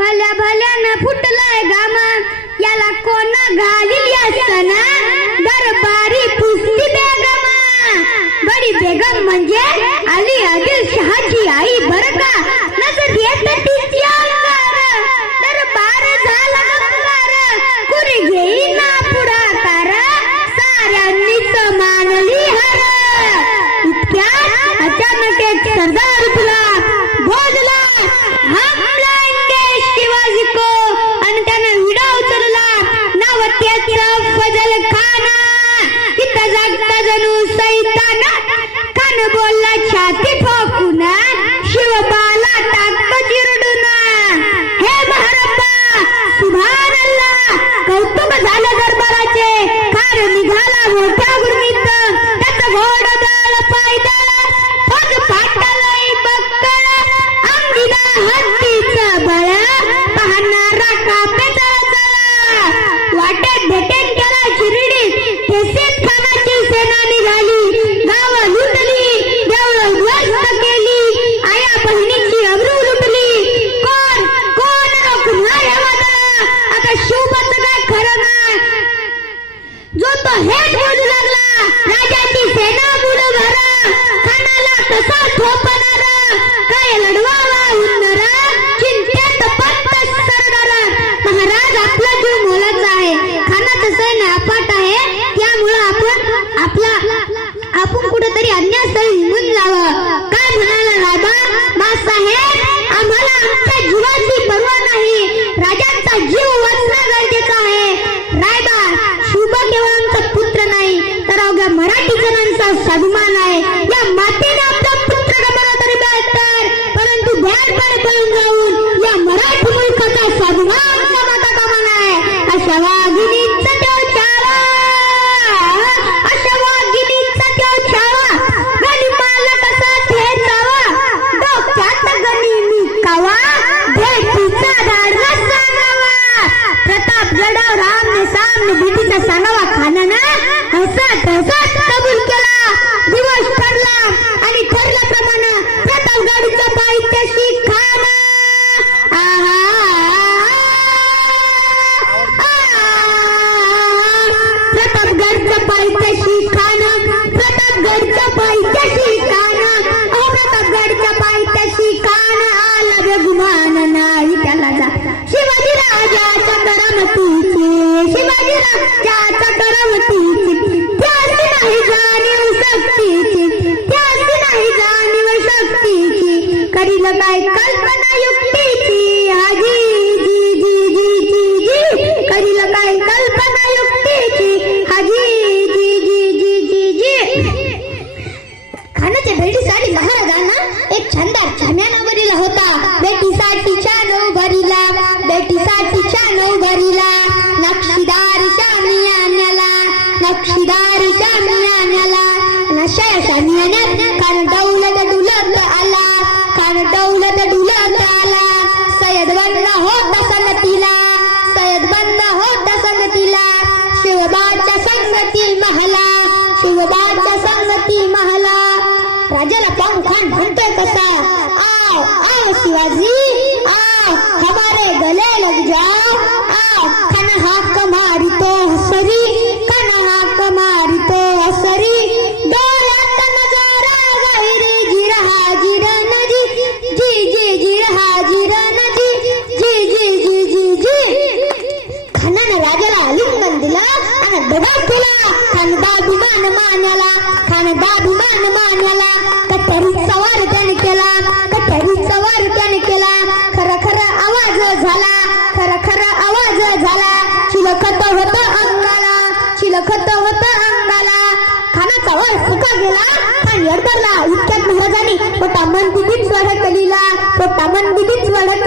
भल्या भल्यानं फुटलाय घाम याला कोण घालील असताना दरबारी पुसती बेगम बडी बेगम म्हणजे अली आदिल शहाची आई बर का नजर येत तिची अंगार दरबार झाला अंगार कुणी घेईना पुढाकार साऱ्यांनीच मानली हर इतक्यात अचानक एक सरदार उठला बोलला हमला शिवाजी को आणि त्यानं विडा उचलला नाव त्याचं फजल खान इथं जागता जणू सैतान कान बोलला छाती ठोकून शिवबाला टाक चिरडून हे महाराबा सुभान अल्लाह कौतुक झालं दरबाराचे कार निघाला मोठ्या गुरमीत त्याचं घोडदळ पायदळ पग फाटलंय बक्कळ अंगीला हत्तीचं बळ पाहणारा कापेचा जळ वाटेत भेटेत त्याला शिर्डीत ठेसेत खानाची सेना निघाली गाव लुटली देवळं उद्ध्वस्त केली आया बहिणीची अब्रू लुटली कोण कोण रोखणार या वादळा आता शिवबाचं काय खरं नाही जो तो हेच बोलू लागला राजाची सेना बुड भर खानाला तसा ठोपणार काय लढवावा हुन्नर चिंतेत पत्त सरदार महाराज आपला जीव मोलाचा आहे खानाचं सैन्य अफाट आहे त्यामुळं आपण कुठेतरी अन्य स्थळी निघून जावं काय म्हणाला राजा मासाहेब आम्हाला आमच्या जीवाची पर्वा नाही राजांचा जीव वाचणं गरजेचं आहे रायबा शुभ केवळ आमचा पुत्र नाही तर अवघ्या मराठी जणांचा स्वाभिमान आहे या मातेने आपला पुत्र गमावला तरी बेहतर परंतु बाहेर पळून जाऊन या मराठी मुलकाचा स्वाभिमान गमावता कामा नये अशा वाघिणीचा तो छावा अशा वाघिणीचा तो छावा गणी माला कसा ठेचावा डोक्यात गणी निकावा भेटीचा धाडला सांगावा प्रतापगडावर रामने सामने भेटीचा सांगावा खानानं हसत हसत कबूल केला दिवस ठरला आणि ठरल्याप्रमाणे प्रतापगडच्या पायथ्याशी खान प्रतापगडच्या पायथ्याशी खान प्रतापगडच्या पायथ्याशी खान प्रतापगडच्या पायथ्याशी खान आला बेगुमान नाही त्याला जा शिवाजी राजाच्या करमतीची शिवाजी राजाच्या करमतीची त्याची नाही जाणीव शक्तीची त्याची नाही जाणीव शक्तीची करील काय कल्पना युक्तीची आजी जी जी जी जी जी करील काय कल्पना युक्तीची हाजी जी जी जी जी जी खानाच्या भेटीसाठी महाराजांना एक छंदार छाम्या नावारीला होता भेटीसाठी छान उभारीला भेटीसाठी छान उभारीला नक्षीदार शामियान्याला नक्षीदार शामियान्याला नशा शामियान्यात कान दौलत डुलत आला कान दौलत डुलत आला सय्यद बंद होत सनतीला सय्यद बंद होत सनतीला शिवबाच्या संगती महला शिवबाच्या संगती महला राजाला पाहून खान म्हणतोय कसा आओ आओ शिवाजी आओ हमारे गले लग जाओ आओ खान हाक मारितो हसरी खान हाक मारितो हसरी डोळ्यात नजारा गहिरी जिर हाजिर नजी जी जी जिर हाजिर नजी जी जी जी जी जी खानाने राजाला आलिंगन दिला आणि दगड केला खान दाभिमान मानला खान दाभिमान मानला कटरी सवार त्याने केला कटरी सवार त्याने केला खरा खरा आवाज झाला खरा खरा आवाज झाला चिलखत होत अंगाला चिलखत होत अंगाला खानाचा वर फुका गेला खान यडबडला इतक्यात महाराजांनी पोटा मन दिदीच वडत लिला पोटा मन दिदीच वडत